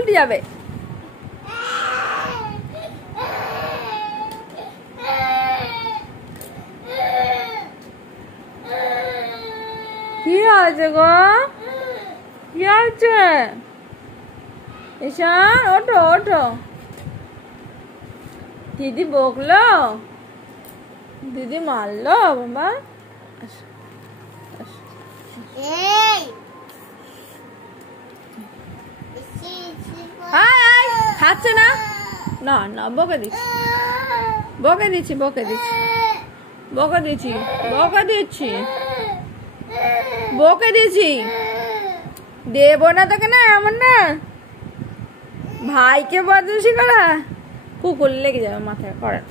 উল্টে যাবে। কি হয়েছে গো? কি হয়েছে? ঈশান ওঠো ওঠো। দিদি বকলো? দিদি মারলো বাবা? খাচ্ছে না? না না, বকে দিচ্ছি বকে দিচ্ছি বকে দিচ্ছি বকে দিচ্ছি বকে দিচ্ছি বকে দিচ্ছি। দেবো না তোকে, না এমন না, ভাইকে বদমাশি করা, কুকুর লেগে যাবে মাথায় করেন।